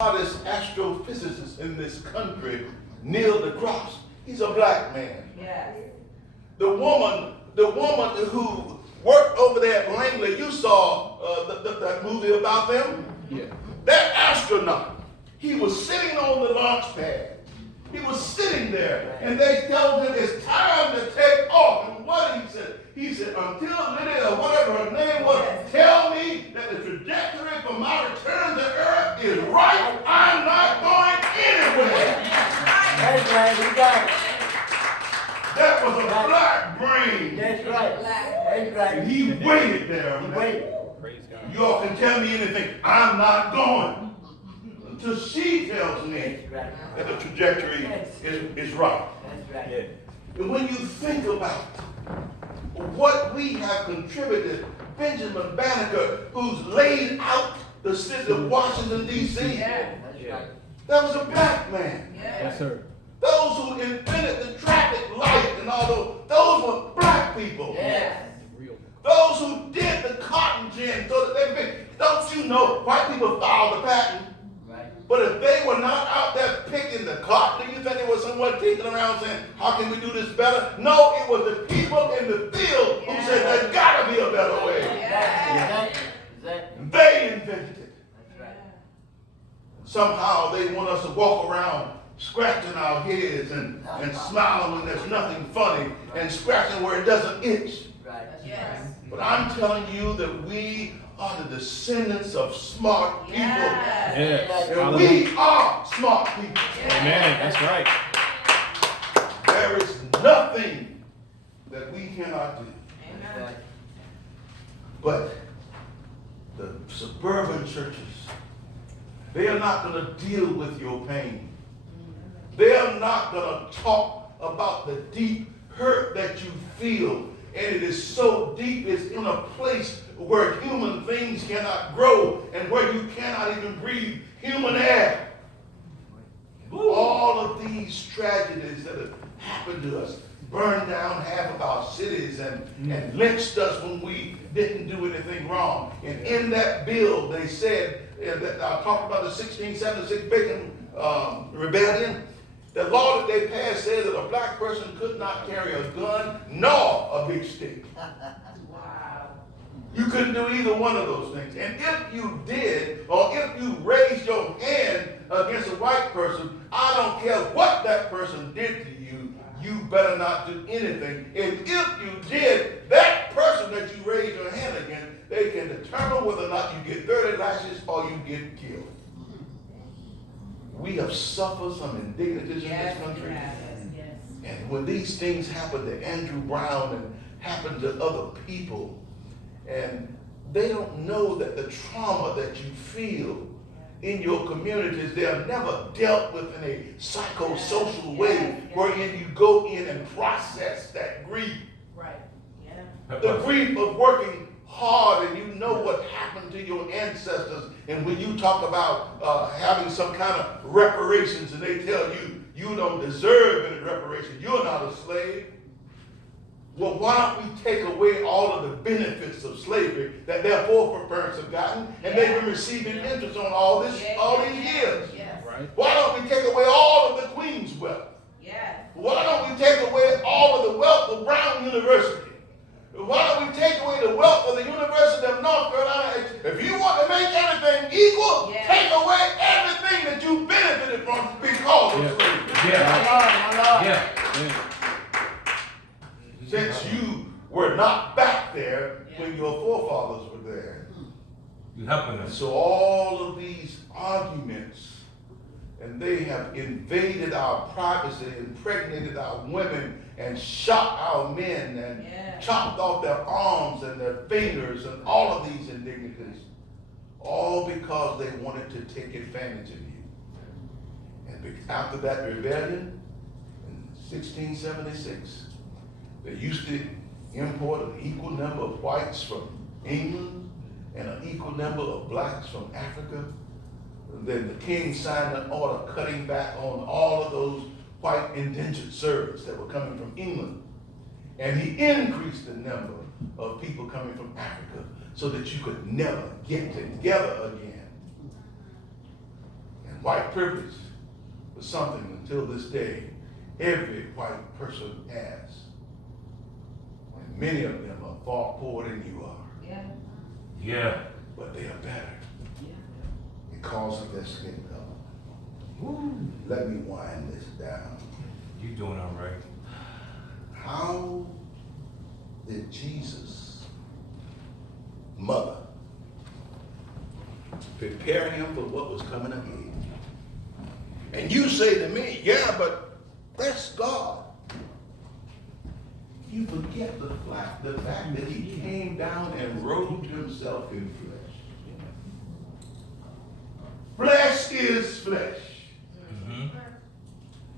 Smartest astrophysicist in this country, Neil deGrasse. He's a black man. Yes. The woman who worked over there at Langley, you saw that movie about them? Yeah. That astronaut, he was sitting on the launch pad. He was sitting there, and they told him it's time to take off. And what he said? He said, until Lydia, or whatever her name was, tell me that the trajectory for my return to Earth is right, I'm not going anywhere. That's right, you got it. That was a black brain. That's right. That's right. And he waited there. He waited. Praise God. You all can tell me anything. I'm not going until she tells me That's right. that the trajectory is right. That's right. And when you think about what we have contributed, Benjamin Banneker, who's laid out the city of Washington, D.C., Yeah. That's right. that was a black man. Yes, sir. Those who invented the traffic light and all those were black people. Yes. Real. Those who did the cotton gin, so that don't you know, white people filed the patent. Right. But if they were not out there picking the cotton, do you think they were somewhere kicking around saying, how can we do this better? No, it was the people in the field who said, there's got to be a better way. Exactly. And they invented it. That's right. Somehow they want us to walk around scratching our heads and smiling when there's nothing funny and scratching where it doesn't itch. Right. Yes. But I'm telling you that we are the descendants of smart people. Yes. And we are smart people. Amen. That's right. There is nothing that we cannot do. That's right. But the suburban churches, they are not going to deal with your pain. They are not going to talk about the deep hurt that you feel. And it is so deep, it's in a place where human things cannot grow and where you cannot even breathe human air. All of these tragedies that have happened to us, burned down half of our cities and lynched us when we didn't do anything wrong. And in that bill, they said, that I talked about the 1676 Bacon Rebellion. The law that they passed said that a black person could not carry a gun nor a big stick. Wow. You couldn't do either one of those things. And if you did, or if you raised your hand against a white person, I don't care what that person did to you, you better not do anything. And if you did, that person that you raised your hand against, they can determine whether or not you get 30 lashes or you get killed. We have suffered some indignities in this country. Yes. And when these things happen to Andrew Brown and happen to other people, and they don't know that the trauma that you feel in your communities, they are never dealt with in a psychosocial way wherein you go in and process that grief. Right. Yeah. The grief of working hard and you know what happened to your ancestors, and when you talk about having some kind of reparations and they tell you you don't deserve any reparations, you're not a slave. Well, why don't we take away all of the benefits of slavery that their foreparents have gotten, and they've been receiving interest on all these years? Yes. Right. Why don't we take away all of the Queen's wealth? Yes. Why don't we take away all of the wealth of Brown University? Why don't we take away the wealth of the University of North Carolina? If you want to make everything equal, take away everything that you benefited from because of slavery. Yeah. Since you were not back there when your forefathers were there. You helping And us. so all of these arguments, and they have invaded our privacy, impregnated our women, and shot our men, and chopped off their arms and their fingers, and all of these indignities, all because they wanted to take advantage of you. And after that rebellion in 1676, they used to import an equal number of whites from England and an equal number of blacks from Africa. And then the king signed an order cutting back on all of those white indentured servants that were coming from England. And he increased the number of people coming from Africa so that you could never get together again. white privilege was something until this day every white person has. And many of them are far poorer than you are. Yeah. Yeah. But they are better because of their skin color. Let me wind this down. You doing all right. How did Jesus' mother prepare him for what was coming ahead? And you say to me, yeah, but that's God. You forget the fact that he came down and robed himself in flesh. Flesh is flesh.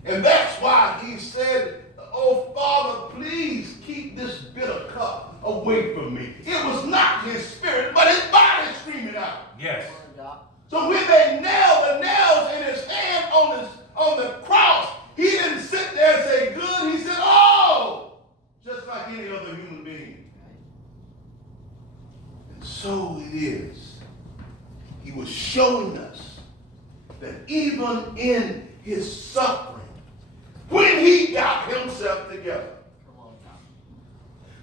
And that's why he said, oh, Father, please keep this bitter cup away from me. It was not his spirit, but his body screaming out. Yes. So when they nailed the nails in his hand on the cross, he didn't sit there and say, good. He said, oh, just like any other human being. And so it is. He was showing us that even in his suffering, when he got himself together,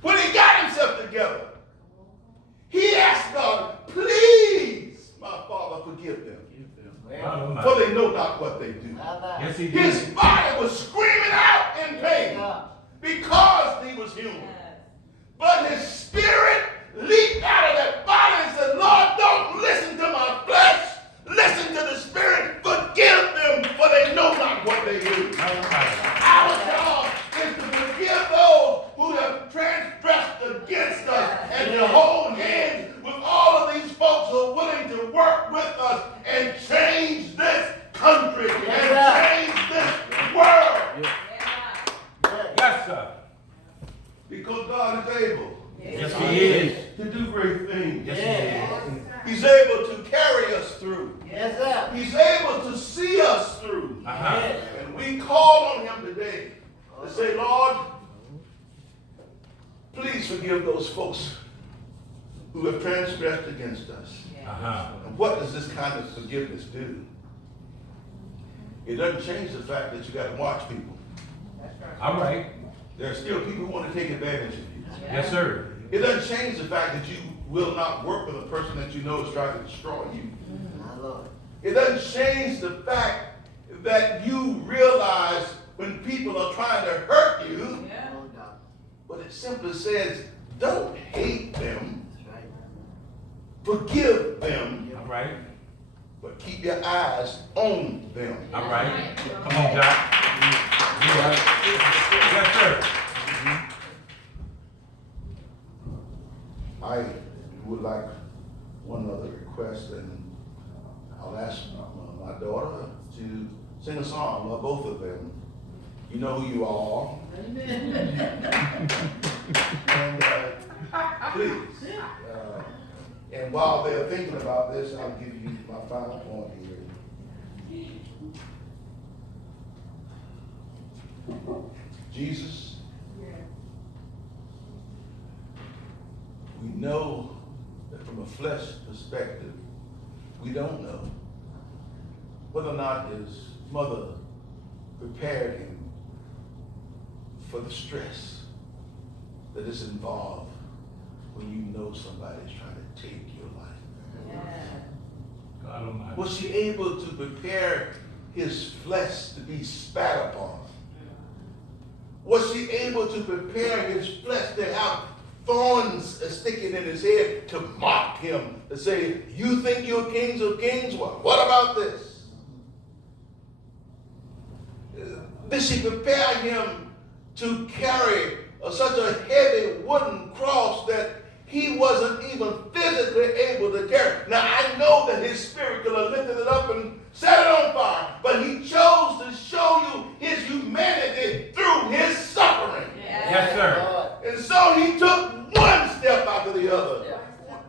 when he got himself together, he asked God, please, my Father, forgive them. For they know not what they do. Yes, he did. His body was screaming out in pain because he was human. But his spirit leaped out of that body and said, Lord, don't listen to my flesh. Listen to the spirit. Forgive them, for they know not what they do. Our job is to forgive those who have transgressed against us and to hold hands with all of these folks who are willing to work with us and change this country and change this world. Yes, sir. Because God is able Yes, he is. to do great things. Yes, he is. He's able to carry us through. Yes, sir. He's able to see us through. Uh-huh. And we call on him today to say, Lord, please forgive those folks who have transgressed against us. Uh-huh. And what does this kind of forgiveness do? It doesn't change the fact that you got to watch people. All right. There are still people who want to take advantage of you. Yes, sir. It doesn't change the fact that you will not work with a person that you know is trying to destroy you. My Lord. It doesn't change the fact that you realize when people are trying to hurt you, No doubt. but it simply says, don't hate them, That's right. forgive them, All right. but keep your eyes on them. All right. Come on, Doc. Yes, sir. I would like one other request, and I'll ask my daughter to sing a song, or both of them. You know who you are. And please, and while they're thinking about this, I'll give you my final point here. Jesus, we know that from a flesh perspective, we don't know whether or not his mother prepared him for the stress that is involved when you know somebody's trying to take your life. God Almighty. Was she able to prepare his flesh to be spat upon? Was she able to prepare his flesh to have thorns sticking in his head to mock him, to say, you think you're kings of kings? Well, what about this? Did she prepare him to carry such a heavy wooden cross that he wasn't even physically able to carry? Now, I know that his spirit could have lifted it up and set it on fire, but he chose to show you his humanity through his suffering. Yes, sir. And so he took one step after the other,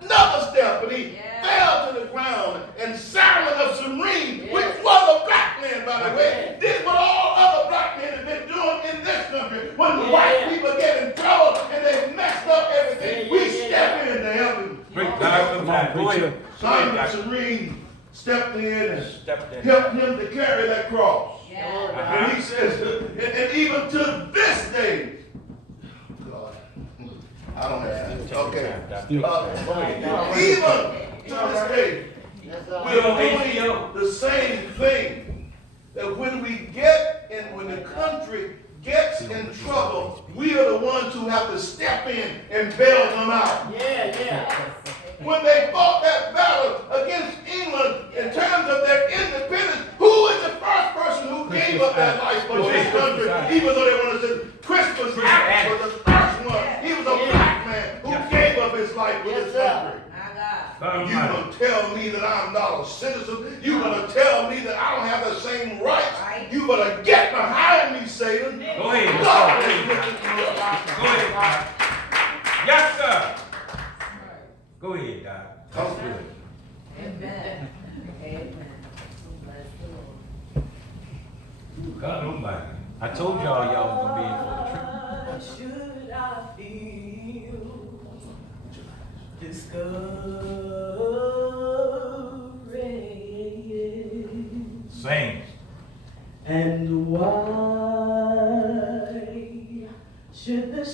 another step, and he fell to the ground. And Simon of Cyrene, which was a black man, by the way, did what all other black men have been doing in this country. When the white people get in trouble and they messed up everything, we step in to help them. Great God. Come on, preacher. Simon of Cyrene stepped in and Stepped in. helped him to carry that cross. Yeah. And he says, and even to this day, God, I don't have time. Okay. Even to this day, we're doing the same thing. That when we get in, when the country gets in trouble, we are the ones who have to step in and bail them out. When they fought that battle against England in terms of their independence, who is the first person who gave up their life for this country, even though they wanted to say Christmas Adams was the first one. He was a black man who gave up his life for this country. You gonna tell me that I'm not a citizen? You gonna tell me that I don't have the same rights? You better get behind me, Satan. Go ahead. Go ahead. Yes, sir. Go ahead, Doc. That's good. Amen. Amen. Bless the Lord. God almighty. I told y'all was gonna be in for the Should I feel discouraged? Sing. And why should the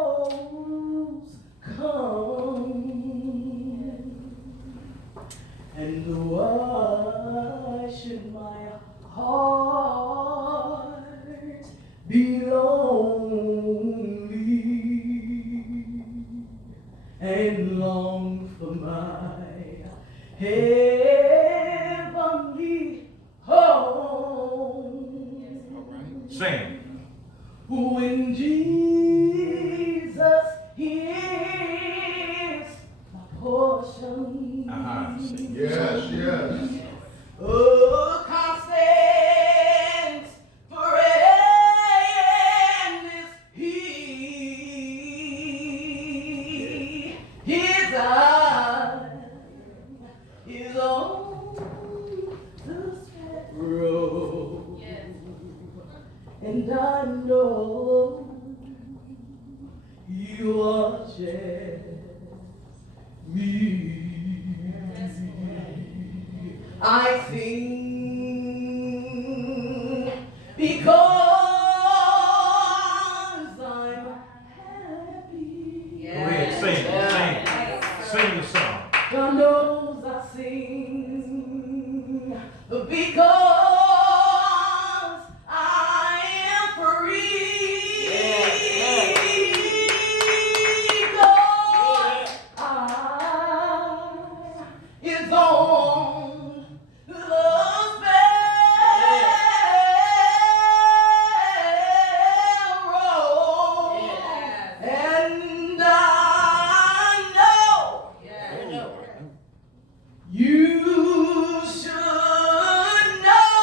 shadows come? And why should my heart be lonely and long for my heavenly home? Sing. When Jesus is my portion. Yes, yes. Oh, constant friend is He. His eye is on the sparrow. And I know you watches me. I sing because I'm happy. Go ahead, sing. Sing the song. God knows I sing because I am free. God is on the sparrow, and I know you should know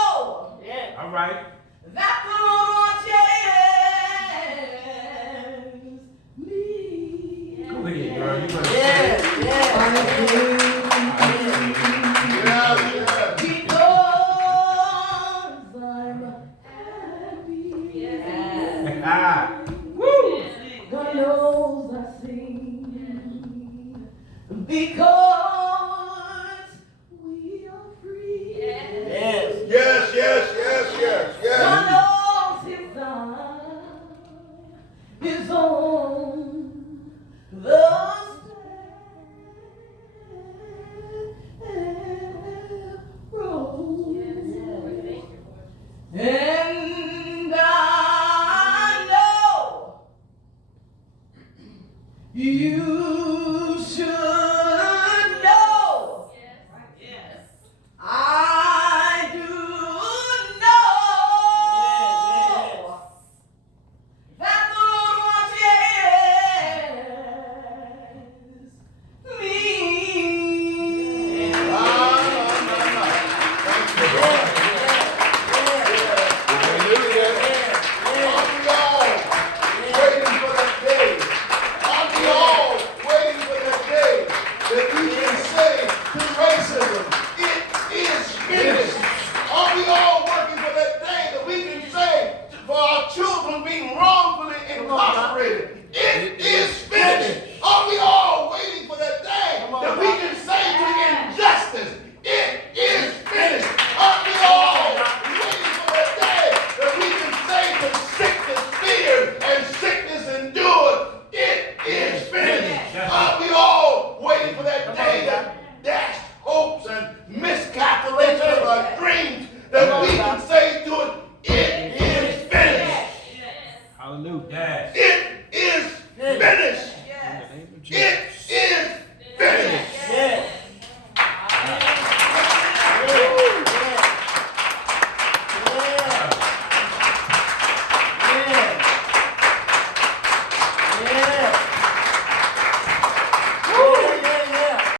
Hallelujah. Yes.